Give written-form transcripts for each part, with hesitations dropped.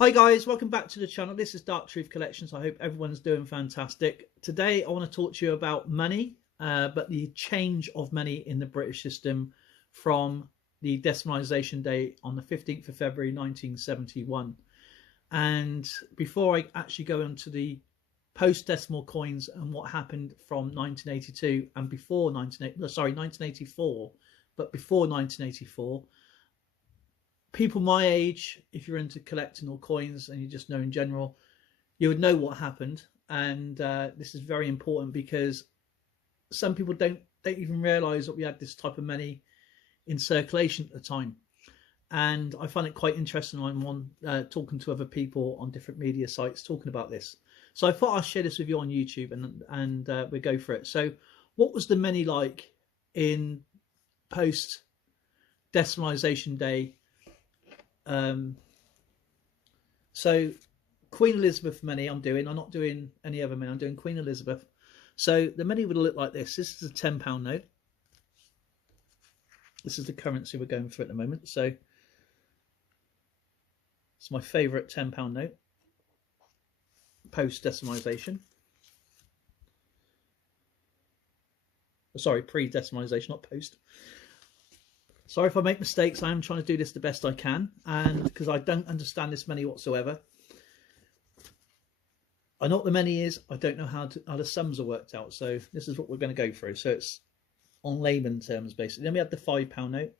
Hi guys, welcome back to the channel. This is Dark Truth Collections. I hope everyone's doing fantastic. Today I want to talk to you about money, but the change of money in the British system from the decimalisation date on the 15th of February 1971. And before I actually go into the post-decimal coins and what happened from 1982 and before 1984, but before 1984, people my age, if you're into collecting or coins and you just know in general, you would know what happened. And this is very important because some people don't even realize that we had this type of money in circulation at the time. And I find it quite interesting. I'm on talking to other people on different media sites talking about this. So I thought I'll share this with you on YouTube and we'll go for it. So what was the money like in post decimalisation day? So Queen Elizabeth money I'm not doing any other money, I'm doing Queen Elizabeth. So the money would look like this. This is a £10 note. This is the currency we're going for at the moment. So it's my favourite £10 note, post decimalisation. Sorry, pre-decimalisation, not post. Sorry if I make mistakes. I am trying to do this the best I can, and because I don't understand this money whatsoever. I know what the money is. I don't know how the sums are worked out. So this is what we're going to go through. So it's on layman terms, basically. Then we have the £5 note.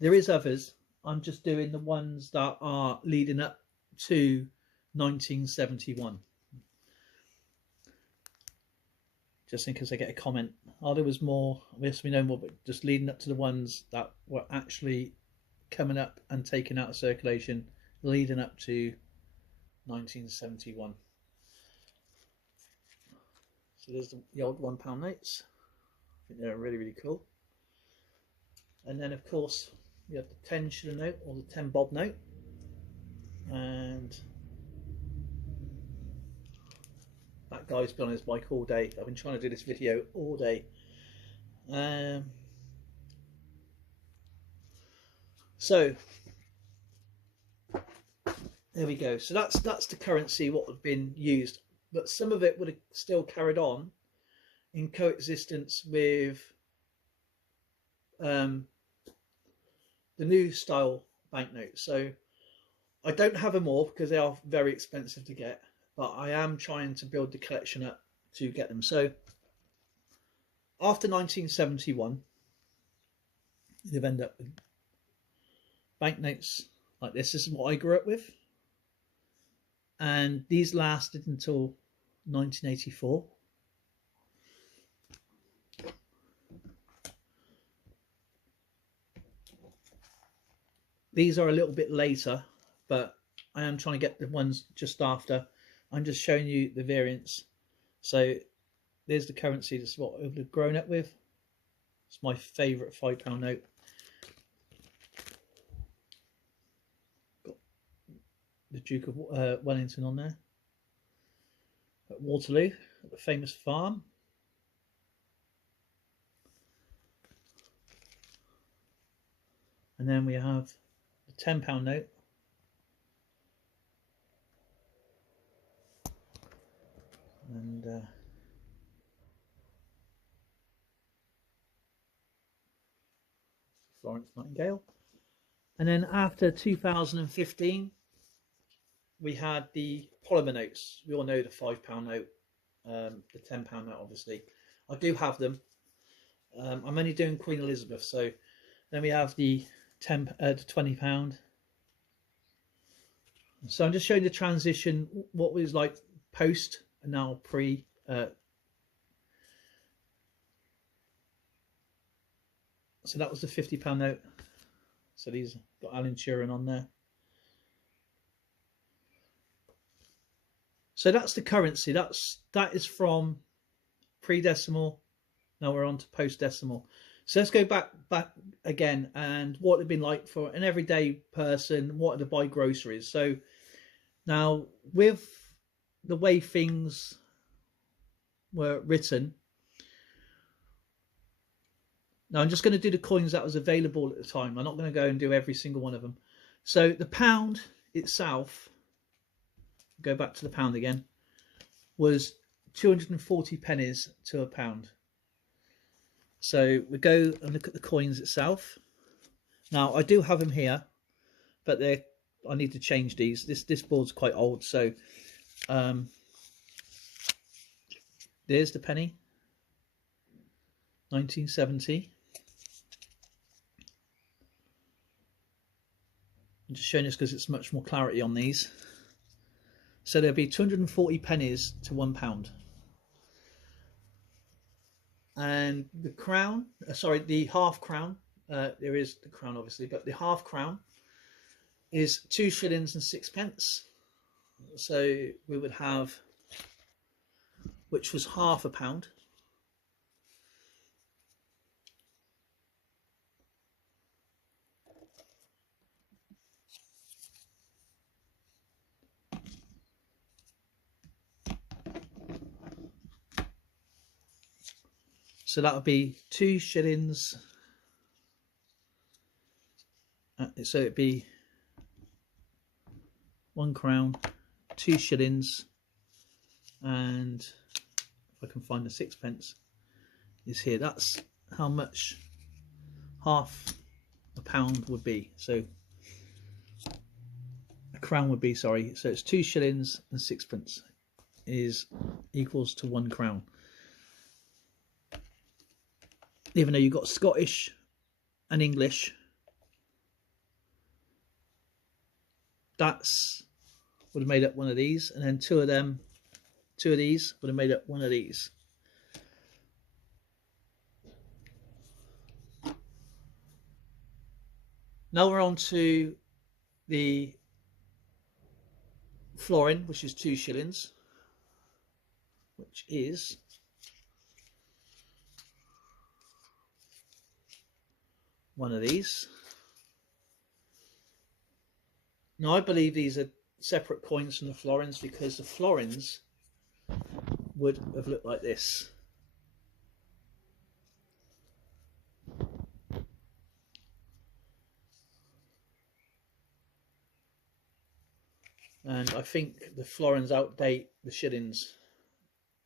There is others. I'm just doing the ones that are leading up to 1971. Just in case I get a comment. Oh, there was more. Yes, we know more, but just leading up to the ones that were actually coming up and taken out of circulation, leading up to 1971. So there's the old £1 notes. I think they're really, really cool. And then, of course, you have the 10 shilling note or the 10 bob note, and that guy's been on his bike all day. I've been trying to do this video all day. So there we go. So that's the currency what had been used, but some of it would have still carried on in coexistence with the new style banknotes. So I don't have them all because they are very expensive to get, but I am trying to build the collection up to get them. So after 1971, you've ended up with banknotes like this. This is what I grew up with, and these lasted until 1984. These are a little bit later, but I am trying to get the ones just after. I'm just showing you the variants. So there's the currency. This is what I've grown up with. It's my favourite £5 note. Got the Duke of Wellington on there. At Waterloo, at the famous farm. And then we have £10 note, and Florence Nightingale. And then after 2015 we had the polymer notes. We all know the £5 note, the £10 note obviously. I do have them. I'm only doing Queen Elizabeth. So then we have the £20. So I'm just showing the transition, what was like post and now pre. So that was the £50 note. So these got Alan Turing on there. So that's the currency. That is from pre-decimal. Now we're on to post-decimal. So let's go back again, and what it had been like for an everyday person, what to buy groceries. So now with the way things were written. Now I'm just going to do the coins that was available at the time. I'm not going to go and do every single one of them. So the pound itself, go back to the pound again, was 240 pennies to a pound. So we go and look at the coins itself. Now I do have them here, but I need to change these. This board's quite old, so there's the penny, 1970. I'm just showing this because it's much more clarity on these. So there'll be 240 pennies to £1. And the crown, sorry, the half crown, there is the crown obviously, but the half crown is 2 shillings and 6 pence. So we would have, which was half a pound. So that would be 2 shillings. So it'd be 1 crown, 2 shillings, and if I can find the 6 pence is here. That's how much half a pound would be. So a crown would be, sorry. So it's 2 shillings and 6 pence is equals to 1 crown. Even though you've got Scottish and English, that's would have made up one of these, and then two of these would have made up one of these. Now we're on to the florin, which is 2 shillings, which is one of these. Now I believe these are separate coins from the florins, because the florins would have looked like this. And I think the florins outdate the shillings,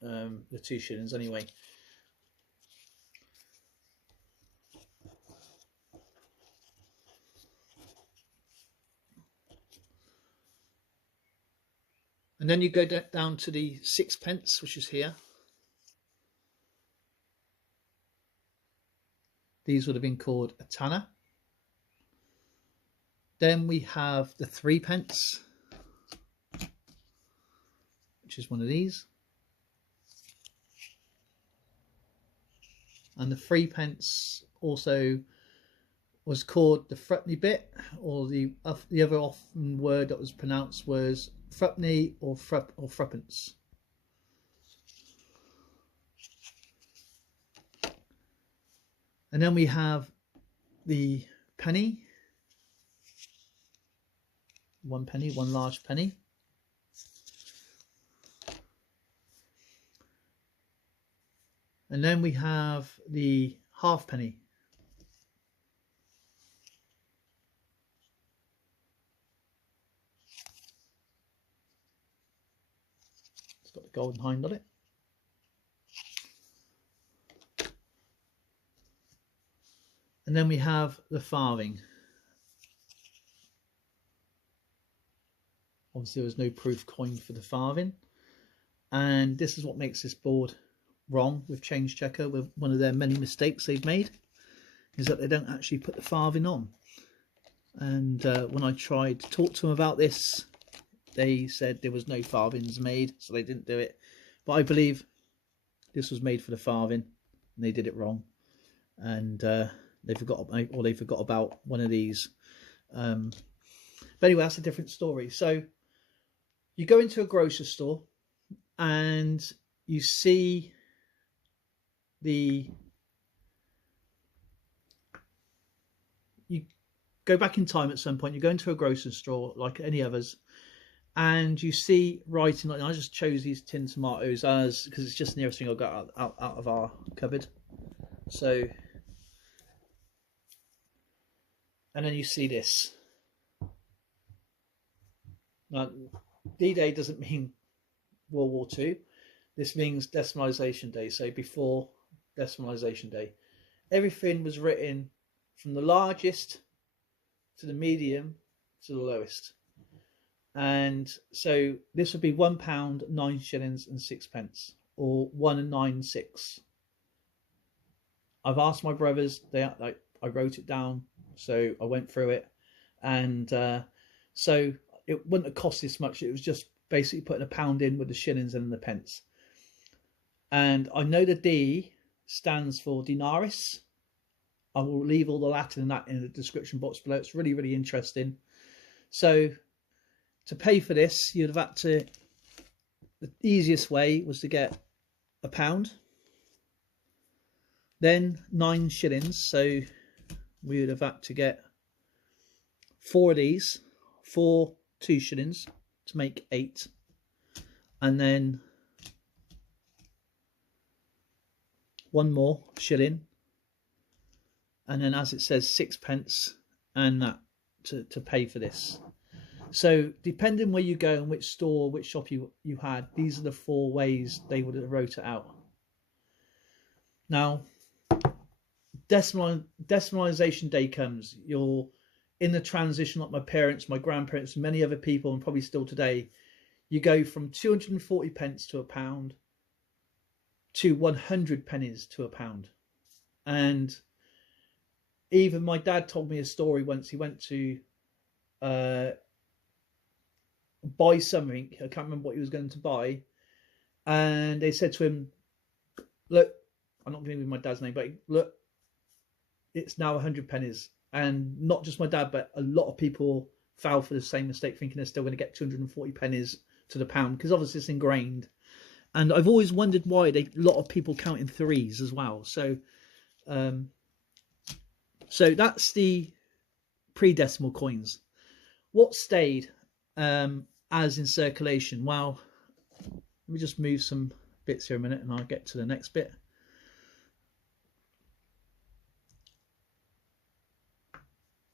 the 2 shillings anyway. And then you go down to the 6 pence, which is here. These would have been called a tanner. Then we have the 3 pence, which is one of these. And the 3 pence also was called the threepenny bit, or the other often word that was pronounced was threepenny or threepence. And then we have the penny, 1 penny, 1 large penny. And then we have the halfpenny. It's got the golden hind on it. And then we have the farthing. Obviously there was no proof coin for the farthing. And this is what makes this board wrong with Change Checker. With one of their many mistakes they've made is that they don't actually put the farthing on. And when I tried to talk to them about this, they said there was no farthings made, so they didn't do it. But I believe this was made for the farthing, and they did it wrong. And they forgot about one of these. But anyway, that's a different story. So you go into a grocery store and you see you go back in time at some point. You go into a grocery store like any others, and you see writing like, I just chose these tin tomatoes as because it's just the nearest thing I got out of our cupboard. So, and then you see this. Now, D-Day doesn't mean World War II. This means decimalisation day. So before decimalisation day, everything was written from the largest to the medium to the lowest. And so this would be £1, 9 shillings and 6 pence, or 1 and 9 6. I've asked my brothers. I wrote it down, so I went through it, and so it wouldn't have cost this much. It was just basically putting a pound in with the shillings and the pence. And I know the D stands for denarius. I will leave all the Latin and that in the description box below. It's really, really interesting. So to pay for this, you'd have had to, the easiest way was to get a pound, then 9 shillings. So we would have had to get 4 of these, 4 2 shillings to make 8, and then 1 more shilling, and then, as it says, 6 pence, and that to pay for this. So depending where you go and which store, which shop you had, these are the 4 ways they would have wrote it out. Now, decimalisation day comes. You're in the transition, like my parents, my grandparents, many other people, and probably still today. You go from 240 pence to a pound to 100 pennies to a pound. And even my dad told me a story once. He went to buy something. I can't remember what he was going to buy, and they said to him, look, I'm not going to give my dad's name, but look, it's now 100 pennies. And not just my dad, but a lot of people fell for the same mistake, thinking they're still going to get 240 pennies to the pound, because obviously it's ingrained. And I've always wondered why a lot of people count in threes as well. So so that's the pre-decimal coins. What stayed as in circulation? Well, let me just move some bits here a minute and I'll get to the next bit.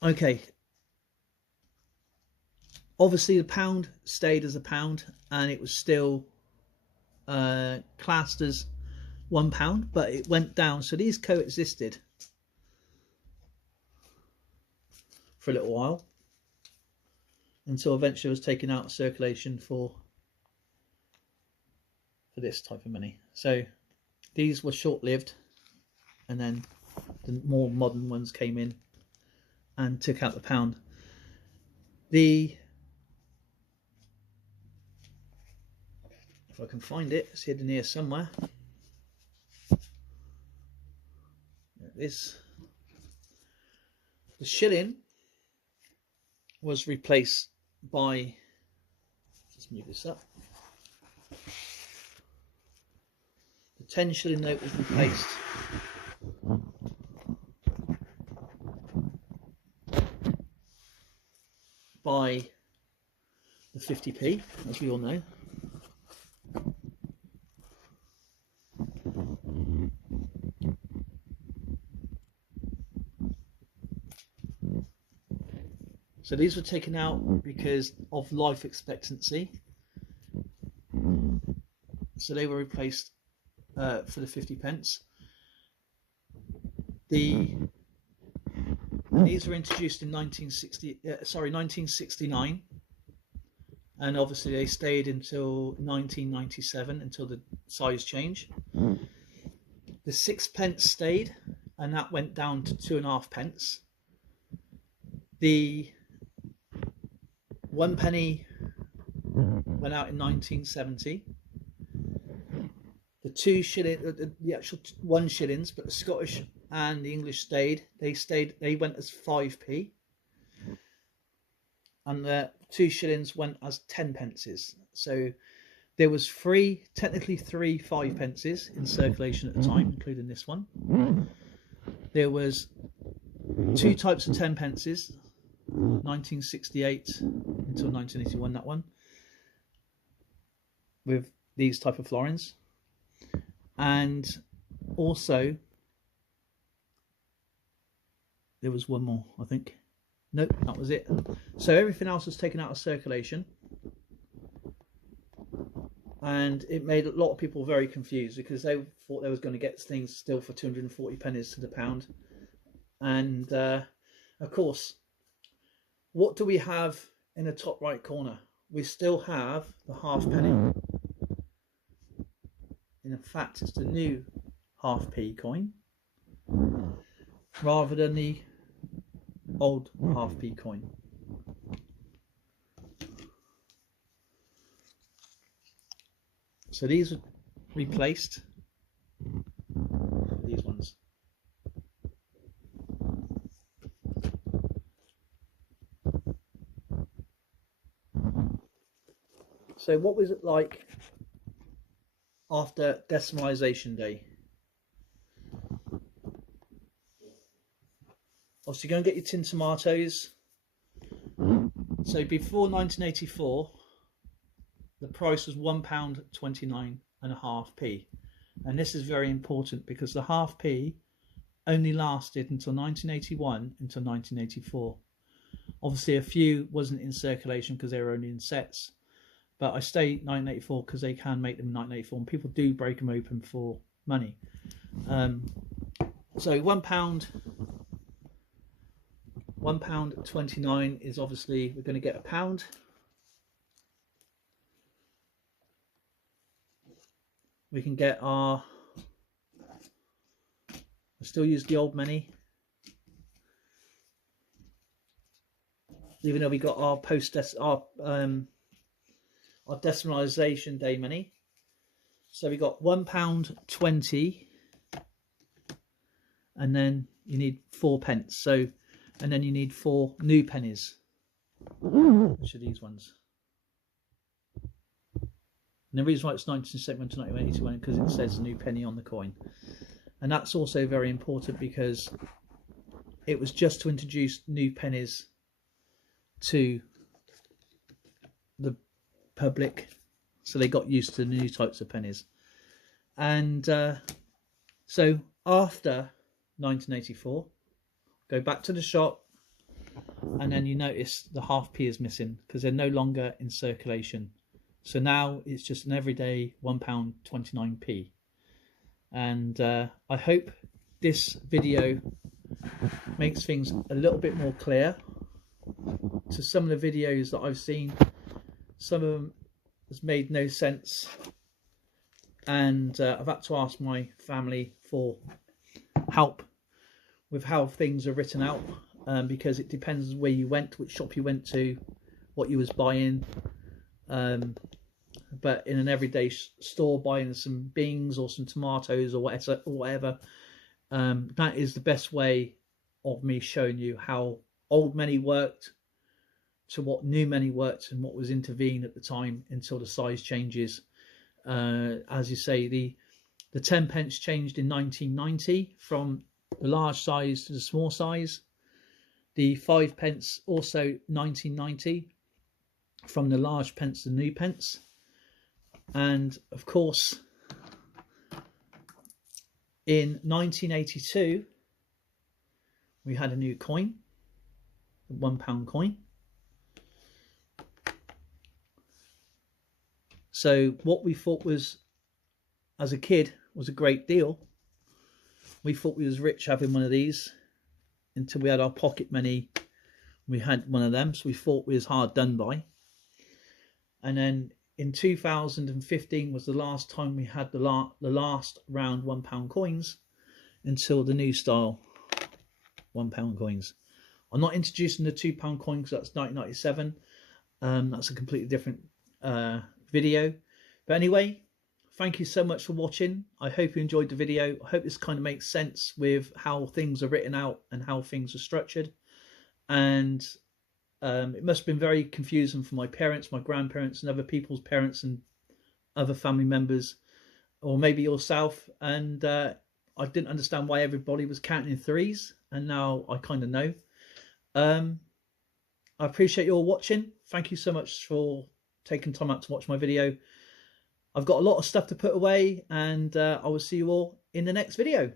Okay. Obviously the pound stayed as a pound, and it was still classed as £1, but it went down. So these coexisted for a little while until eventually it was taken out of circulation for this type of money. So these were short-lived, and then the more modern ones came in and took out the pound. If I can find it, it's hidden here somewhere. There it is. The shilling was replaced by, let's move this up. The 10 shilling note was replaced by the 50p, as we all know. So these were taken out because of life expectancy. So they were replaced for the 50 pence. These were introduced in 1969, and obviously they stayed until 1997, until the size change. The 6 pence stayed, and that went down to 2.5 pence. The 1 penny went out in 1970. The 2 shilling, the actual 1 shillings, but the Scottish and the English stayed. They went as 5p, and the 2 shillings went as 10 pences. So there was technically three 5 pences in circulation at the time, including this one. There was 2 types of 10 pences, 1968 until 1981, that one. with these type of florins. And also there was one more, I think. Nope, that was it. So everything else was taken out of circulation, and it made a lot of people very confused because they thought they was going to get things still for 240 pennies to the pound. And of course, what do we have in the top right corner? We still have the halfpenny. In fact, it's the new half p coin rather than the old half p coin. So these were replaced with these ones. So what was it like after decimalisation day? Obviously, go and get your tin tomatoes. So before 1984, the price was £1.29.5p, and this is very important because the half p only lasted until 1981 until 1984. Obviously, a few wasn't in circulation because they were only in sets, but I stay 1984 because they can make them 1984, and people do break them open for money. So £1.29 is obviously, we're going to get a pound. We can get our, I still use the old money, even though we got our our decimalisation day money. So we got £1.20, and then you need 4 pence. So, and then you need 4 new pennies, which are these ones. And the reason why it's 1971 to 1981 because it says new penny on the coin. And that's also very important because it was just to introduce new pennies to the public, so they got used to the new types of pennies. And so after 1984, go back to the shop, and then you notice the half p is missing because they're no longer in circulation. So now it's just an everyday £1.29p. And I hope this video makes things a little bit more clear. To some of the videos that I've seen, some of them has made no sense, and I've had to ask my family for help with how things are written out, because it depends where you went, which shop you went to, what you was buying. But in an everyday store, buying some beans or some tomatoes or whatever, that is the best way of me showing you how old money worked to what new money worked and what was intervened at the time until the size changes. As you say, the 10 pence changed in 1990 from the large size to the small size. The 5 pence also 1990 from the large pence to the new pence. And of course, in 1982, we had a new coin, the £1 coin. So what we thought was, as a kid, was a great deal. We thought we was rich having one of these until we had our pocket money. We had one of them, so we thought we was hard done by. And then in 2015 was the last time we had the last round £1 coins until the new style £1 coins. I'm not introducing the £2 coin because that's 1997. That's a completely different video. But anyway, thank you so much for watching. I hope you enjoyed the video. I hope this kind of makes sense with how things are written out and how things are structured. And it must have been very confusing for my parents, my grandparents, and other people's parents and other family members, or maybe yourself. And I didn't understand why everybody was counting in threes, and now I kind of know. I appreciate you all watching. Thank you so much for taking time out to watch my video. I've got a lot of stuff to put away, and I will see you all in the next video.